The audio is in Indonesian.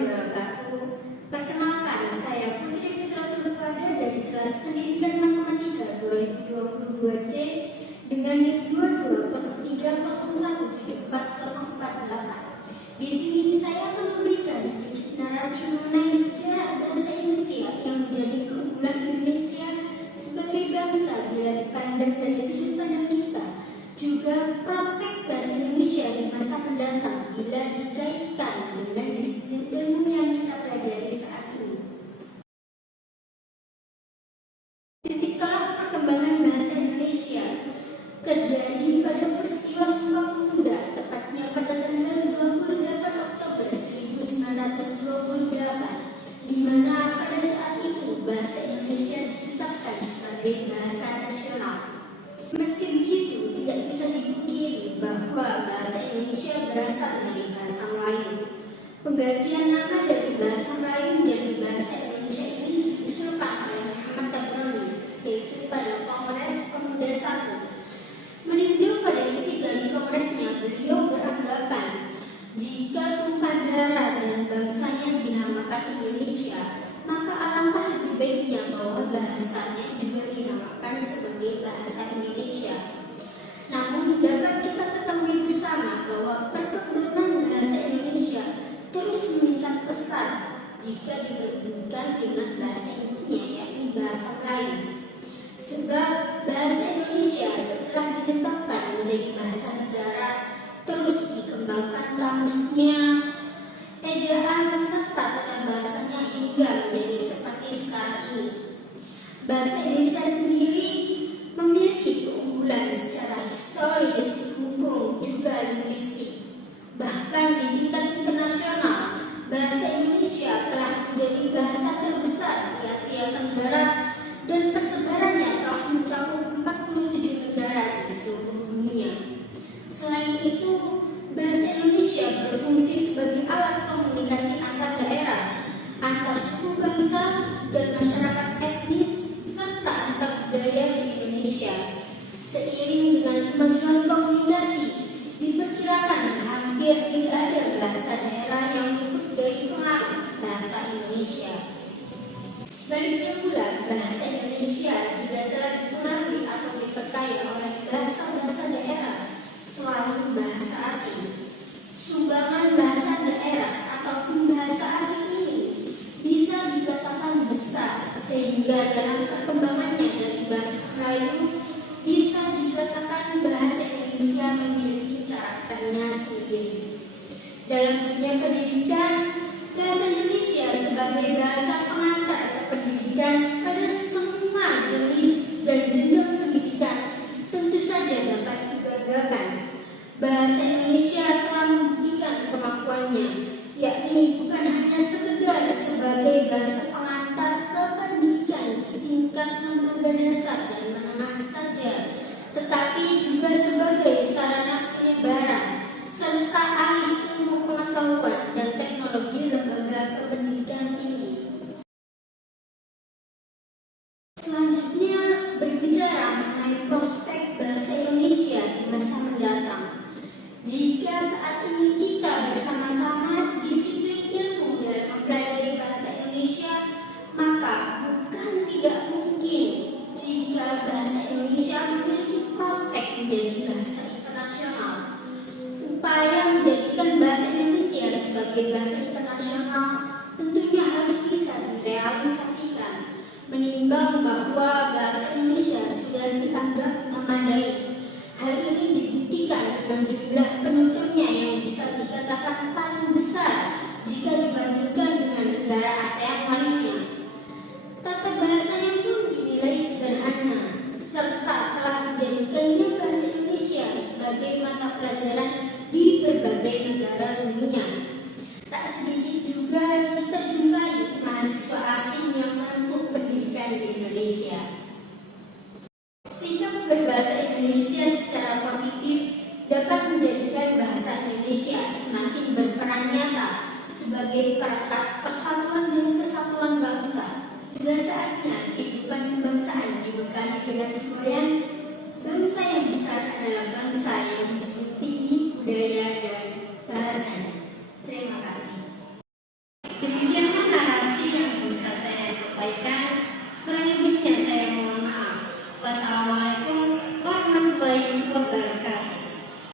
wabarakatuh. Perkenalkan, saya Putri Fitratul Fadha dari kelas Pendidikan Matematika 2022C dengan NIM 220301740448. Di sini saya akan memberikan sedikit narasi mengenai sejarah bahasa Indonesia yang menjadi keunggulan Indonesia sebagai bangsa bila dipandang dari sudut pandang kita, juga prospek bahasa Indonesia di masa mendatang bila dikaitkan dengan disiplin ilmu yang kita pelajari saat ini. Titik tolak perkembangan bahasa Indonesia terjadi pada peristiwa Sumpah Pemuda, tepatnya pada tanggal 28 Oktober 1928, di mana pada saat itu bahasa Indonesia ditetapkan sebagai bahasa nasional. Meski begitu, tidak bisa dipungkiri bahwa bahasa Indonesia berasal dari bahasa Melayu. Penggantian nama dari bahasa Melayu menjadi bahasa Indonesia ini diusulkan oleh Muhammad Tabrani, yaitu pada Kongres Pemuda I. Meninjau pada isi dari kongresnya, beliau beranggapan jika tumpah darah dan bangsanya dinamakan Indonesia, maka alangkah lebih baiknya bahwa bahasanya juga dinamakan sebagai bahasa Indonesia. Namun dapat kita ketahui bersama bahwa perkembangan bahasa Indonesia terus meningkat pesat jika dibandingkan dengan bahasa ibunya, yakni bahasa Melayu. Sebab bahasa Indonesia setelah ditetapkan menjadi bahasa negara terus dikembangkan kamusnya, ejaan serta tata bahasanya hingga menjadi seperti sekarang ini. Bahasa Indonesia sendiri memiliki keunggulan secara historis, hukum, juga linguistik. Bahkan di tingkat internasional, bahasa Indonesia telah menjadi bahasa terbesar di Asia Tenggara dan persebarannya telah mencakup 47 negara di seluruh dunia. Selain itu, bahasa Indonesia berfungsi sebagai alat komunikasi antar daerah, antar suku bangsa dan masyarakat etnis, serta antar budaya di Indonesia. Seiring dengan kemajuan komunikasi, diperkirakan hampir tidak ada bahasa daerah yang luput dari pengaruh bahasa Indonesia. Sebaliknya pula, bahasa Indonesia juga telah dipengaruhi atau diperkaya oleh bahasa-bahasa daerah selain bahasa asing. Sumbangan bahasa daerah ataupun bahasa asing ini bisa dikatakan besar, sehingga dalam perkembangannya dari bahasa Melayu bisa dikatakan bahasa Indonesia memiliki karakternya sendiri. Dalam dunia pendidikan, bahasa Indonesia sebagai bahasa pengantar pendidikan pada semua jenis dan jenjang pendidikan tentu saja dapat dibanggakan. Bahasa Indonesia telah membuktikan kemampuannya, yakni bukan hanya sekedar sebagai bahasa pengantar ke pendidikan di tingkat lembaga dasar dan menengah saja, tetapi juga sebagai sarana penyebaran serta alih ilmu pengetahuan dan teknologi lembaga kependidikan tinggi. Selanjutnya, berbicara mengenai prospek bahasa Indonesia di masa mendatang. Jika saat ini kita bersama-sama disiplin ilmu dalam mempelajari bahasa Indonesia, maka bukan tidak mungkin jika bahasa Indonesia memiliki prospek menjadi bahasa internasional. Upaya menjadikan bahasa Indonesia sebagai bahasa internasional tentunya harus bisa direalisasikan, menimbang bahwa bahasa Indonesia sudah dianggap memadai. Hal ini dibuktikan dengan jumlah penuturnya yang bisa dikatakan paling besar jika dibandingkan dengan negara ASEAN lainnya. Tata bahasanya pun dinilai sederhana, serta telah menjadikannya bahasa Indonesia sebagai mata pelajaran di berbagai negara dunia. Tak sedikit juga kita jumpai mahasiswa asing yang menempuh pendidikan di Indonesia. Sikap berbahasa Indonesia secara positif dapat menjadikan bahasa Indonesia semakin berperan nyata sebagai perekat persatuan dan kesatuan bangsa. Sudah saatnya kehidupan kebangsaan dibekali dengan semboyan bangsa yang besar adalah bangsa